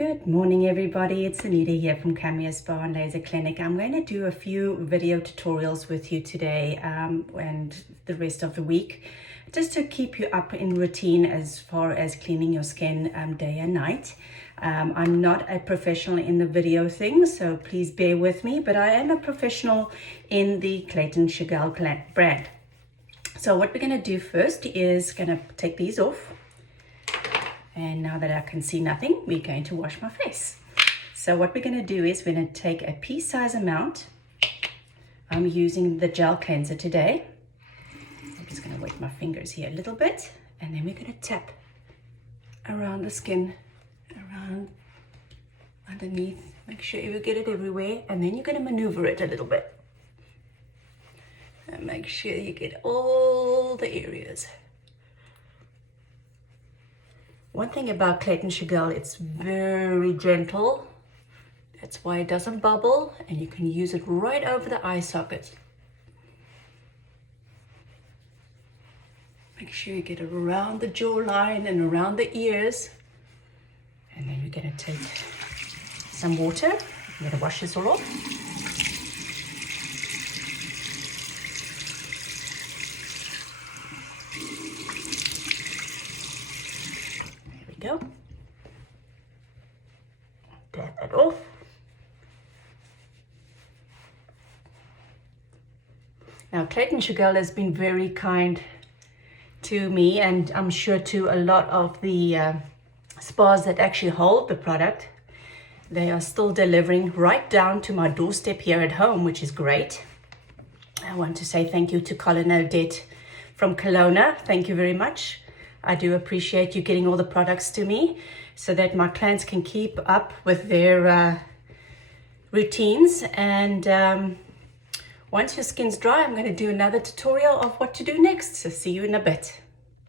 Good morning everybody, it's Anita here from Cameo Spa and Laser Clinic. I'm going to do a few video tutorials with you today and the rest of the week, just to keep you up in routine as far as cleaning your skin day and night. I'm not a professional in the video thing, so please bear with me, but I am a professional in the Clayton Shagal brand. So what we're going to do first is going to take these off. And now that I can see nothing, we're going to wash my face. So what we're going to do is we're going to take a pea-size amount. I'm using the gel cleanser today. I'm just going to wet my fingers here a little bit. And then we're going to tap around the skin, around underneath. Make sure you get it everywhere. And then you're going to maneuver it a little bit. And make sure you get all the areas. One thing about Clayton Shagal, it's very gentle. That's why it doesn't bubble, and you can use it right over the eye socket. Make sure you get it around the jawline and around the ears. And then you're going to take some water. I'm going to wash this all off. Go. Tap that off. Now Clayton Shagal has been very kind to me, and I'm sure to a lot of the spas that actually hold the product. They are still delivering right down to my doorstep here at home, which is great. I want to say thank you to Colin Odette from Kelowna. Thank you very much. I do appreciate you getting all the products to me so that my clients can keep up with their routines. And once your skin's dry, I'm going to do another tutorial of what to do next. So see you in a bit.